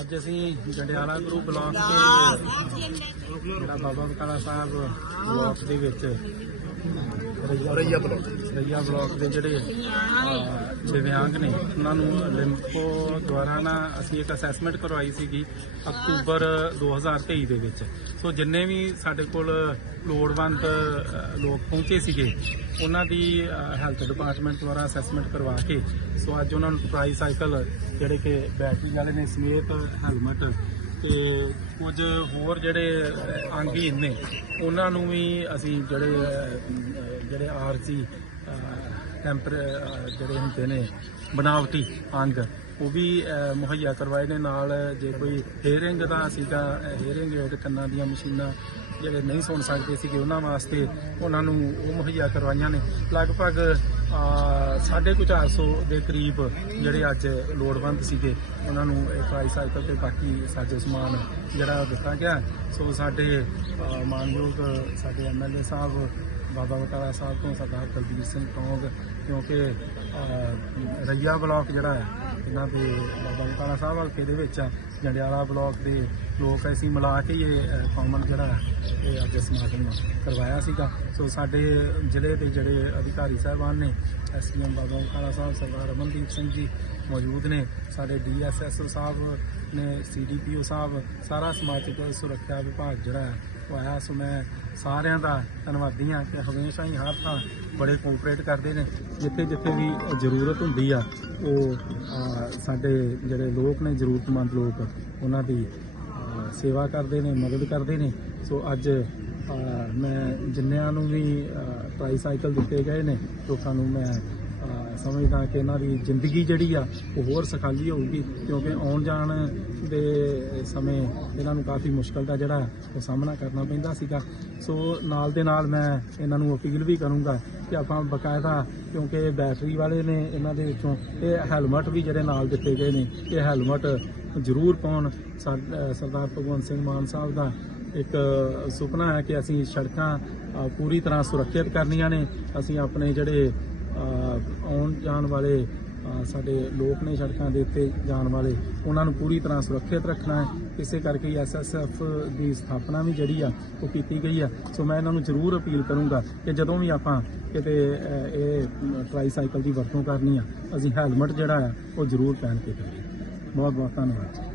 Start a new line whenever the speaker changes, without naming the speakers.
ਅੱਜ ਅਸੀਂ ਜੰਡਿਆਲਾ ਗੁਰੂ ਬਲਾਕ ਦੇ ਜਿਹੜਾ ਬਾਬਾ ਬਕਾਲਾ ਸਾਹਿਬ ਬਲਾਕ ਦੇ ਵਿੱਚ
ਰਈਆ ਬਲਾਕ।
ਰਈਆ ਬਲਾਕ ਦੇ ਜਿਹੜੇ ਦਿਵਿਆਂਗ ਨੇ ਉਹਨਾਂ ਨੂੰ ਲਿੰਪੋ ਦੁਆਰਾ ਨਾ ਅਸੀਂ ਇੱਕ ਅਸੈਸਮੈਂਟ ਕਰਵਾਈ ਸੀਗੀ ਅਕਤੂਬਰ 2023 ਦੇ ਵਿੱਚ। ਸੋ ਜਿੰਨੇ ਵੀ ਸਾਡੇ ਕੋਲ ਲੋੜਵੰਦ ਲੋਕ ਪਹੁੰਚੇ ਸੀਗੇ ਉਹਨਾਂ ਦੀ ਹੈਲਥ ਡਿਪਾਰਟਮੈਂਟ ਦੁਆਰਾ ਅਸੈਸਮੈਂਟ ਕਰਵਾ ਕੇ ਸੋ ਅੱਜ ਉਹਨਾਂ ਨੂੰ ਟ੍ਰਾਈਸਾਈਕਲ ਜਿਹੜੇ ਕਿ ਬੈਟਰੀ ਵਾਲੇ ਨੇ ਸਮੇਤ ਹੈਲਮਟ ਤੇ ਕੁਝ ਹੋਰ ਜਿਹੜੇ ਅ, ਅੰਗਹੀਨ ਨੇ ਉਹਨਾਂ ਨੂੰ ਵੀ ਅਸੀਂ ਜਿਹੜੇ ਜਿਹੜੇ ਆਰਸੀ ਟੈਂਪਰ ਜਿਹੜੇ ਹੁੰਦੇ ਨੇ ਬਣਾਵਟੀ ਅੰਗ ਉਹ ਵੀ ਮੁਹੱਈਆ ਕਰਵਾਏ ਨੇ। ਨਾਲ ਜੇ ਕੋਈ ਹੇਅਰਿੰਗ ਦਾ ਸੀਗਾ ਹੇਅਰਿੰਗ ਜਿਹੜੇ ਕੰਨਾਂ ਦੀਆਂ ਮਸ਼ੀਨਾਂ ਜਿਹੜੇ ਨਹੀਂ ਸੁਣ ਸਕਦੇ ਸੀਗੇ ਉਹਨਾਂ ਵਾਸਤੇ ਉਹਨਾਂ ਨੂੰ ਉਹ ਮੁਹੱਈਆ ਕਰਵਾਈਆਂ ਨੇ। ਲਗਭਗ ਅ, ਸਾਢੇ ਕੁ ਚਾਰ ਸੌ ਦੇ ਕਰੀਬ ਜਿਹੜੇ ਅੱਜ ਲੋੜਵੰਦ ਸੀਗੇ ਉਹਨਾਂ ਨੂੰ ਇਹ ਟ੍ਰਾਈਸਾਈਕਲ ਤੇ ਬਾਕੀ ਸਾਜੋ ਸਮਾਨ ਜਿਹੜਾ ਦਿੱਤਾ ਗਿਆ। ਸੋ ਸਾਡੇ ਮਾਨਯੋਗ ਸਾਡੇ ਐਮਐਲਏ ਸਾਹਿਬ ਬਾਬਾ ਬਟਾਲਾ ਸਾਹਿਬ ਤੋਂ ਸਰਦਾਰ ਦਲਬੀਰ ਸਿੰਘ ਕੌਂਗ ਕਿਉਂਕਿ ਰਈਆ ਬਲਾਕ ਜਿਹੜਾ ਹੈ, ਇਹਨਾਂ ਦੇ ਬਾਬਾ ਬਟਾਲਾ ਸਾਹਿਬ ਹਲਕੇ ਦੇ ਵਿੱਚ ਜੰਡਿਆਲਾ ਬਲਾਕ ਦੇ ਲੋਕ ਅਸੀਂ ਮਿਲਾ ਕੇ ਇਹ ਕਾਮਨ ਜਿਹੜਾ ਇਹ ਅੱਜ ਸਮਾਗਮ ਕਰਵਾਇਆ ਸੀਗਾ। ਸੋ ਸਾਡੇ ਜ਼ਿਲ੍ਹੇ ਦੇ ਜਿਹੜੇ ਅਧਿਕਾਰੀ ਸਾਹਿਬਾਨ ਨੇ ਐਸਪੀਐਮ ਬਾਬਾ ਬਟਾਲਾ ਸਾਹਿਬ, ਸਰਦਾਰ ਅਮਨਦੀਪ ਸਿੰਘ ਜੀ ਮੌਜੂਦ ਨੇ। ਸਾਡੇ ਡੀਐਸਐਸਓ ਸਾਹਿਬ ਨੇ ਸੀਡੀਪੀਓ ਸਾਹਿਬ, ਸਾਰਾ ਸਮਾਜਿਕ ਸੁਰੱਖਿਆ ਵਿਭਾਗ ਜਿਹੜਾ ਹੈ, ਉਹ ਆਇਆ। ਸੋ ਮੈਂ ਸਾਰਿਆਂ ਦਾ ਧੰਨਵਾਦੀ ਹਾਂ ਕਿ ਹਮੇਸ਼ਾ ਹੀ ਹਰ ਥਾਂ ਬੜੇ ਕੋਆਪਰੇਟ ਕਰਦੇ ਨੇ। ਜਿੱਥੇ ਜਿੱਥੇ ਵੀ ਜ਼ਰੂਰਤ ਹੁੰਦੀ ਆ, ਉਹ ਸਾਡੇ ਜਿਹੜੇ ਲੋਕ ਨੇ, ਜ਼ਰੂਰਤਮੰਦ ਲੋਕ, ਉਹਨਾਂ ਦੀ ਸੇਵਾ ਕਰਦੇ ਨੇ, ਮਦਦ ਕਰਦੇ ਨੇ। ਸੋ ਅੱਜ ਮੈਂ ਜਿੰਨਿਆਂ ਨੂੰ ਵੀ ਟ੍ਰਾਈਸਾਈਕਲ ਦਿੱਤੇ ਗਏ ਨੇ, ਲੋਕਾਂ ਨੂੰ ਮੈਂ ਸਮਝਦਾ ਕਿ ਇਹਨਾਂ ਦੀ ਜ਼ਿੰਦਗੀ ਜਿਹੜੀ ਆ, ਉਹ ਹੋਰ ਸਖਾਲੀ ਹੋਊਗੀ, ਕਿਉਂਕਿ ਆਉਣ ਜਾਣ ਦੇ ਸਮੇਂ ਇਹਨਾਂ ਨੂੰ ਕਾਫੀ ਮੁਸ਼ਕਲ ਦਾ ਜਿਹੜਾ ਉਹ ਸਾਹਮਣਾ ਕਰਨਾ ਪੈਂਦਾ ਸੀਗਾ। ਸੋ ਨਾਲ ਦੇ ਨਾਲ ਮੈਂ ਇਹਨਾਂ ਨੂੰ ਅਪੀਲ ਵੀ ਕਰੂੰਗਾ ਕਿ ਆਪਾਂ ਬਕਾਇਦਾ, ਕਿਉਂਕਿ ਬੈਟਰੀ ਵਾਲੇ ਨੇ ਇਹਨਾਂ ਦੇ ਵਿੱਚੋਂ, ਇਹ ਹੈਲਮਟ ਵੀ ਜਿਹੜੇ ਨਾਲ ਦਿੱਤੇ ਗਏ ਨੇ, ਇਹ ਹੈਲਮਟ ਜ਼ਰੂਰ ਪਾਉਣ। ਸਾ- ਸਰਦਾਰ ਭਗਵੰਤ ਸਿੰਘ ਮਾਨ ਸਾਹਿਬ ਦਾ ਇੱਕ ਸੁਪਨਾ ਹੈ ਕਿ ਅਸੀਂ ਸੜਕਾਂ ਪੂਰੀ ਤਰ੍ਹਾਂ ਸੁਰੱਖਿਅਤ ਕਰਨੀਆਂ ਨੇ। ਅਸੀਂ ਆਪਣੇ ਜਿਹੜੇ ਜਾਣ ਵਾਲੇ ਸਾਡੇ ਲੋਕ ਨੇ ਸੜਕਾਂ ਦੇ ਉੱਤੇ ਜਾਣ ਵਾਲੇ, ਉਹਨਾਂ ਨੂੰ ਪੂਰੀ ਤਰ੍ਹਾਂ ਸੁਰੱਖਿਅਤ ਰੱਖਣਾ ਹੈ। ਇਸੇ ਕਰਕੇ ਐਸਐਸਐਫ ਦੀ ਸਥਾਪਨਾ ਵੀ ਜਿਹੜੀ ਆ, ਉਹ ਕੀਤੀ ਗਈ ਆ। ਸੋ ਮੈਂ ਇਹਨਾਂ ਨੂੰ ਜ਼ਰੂਰ ਅਪੀਲ ਕਰੂੰਗਾ ਕਿ ਜਦੋਂ ਵੀ ਆਪਾਂ ਕਿਤੇ ਇਹ ਟ੍ਰਾਈਸਾਈਕਲ ਦੀ ਵਰਤੋਂ ਕਰਨੀ ਆ, ਅਸੀਂ ਹੈਲਮਟ ਜਿਹੜਾ ਆ, ਉਹ ਜ਼ਰੂਰ ਪਹਿਨ ਕੇ ਕਰੀਏ ਬਹੁਤ ਬਹੁਤ ਧੰਨਵਾਦ।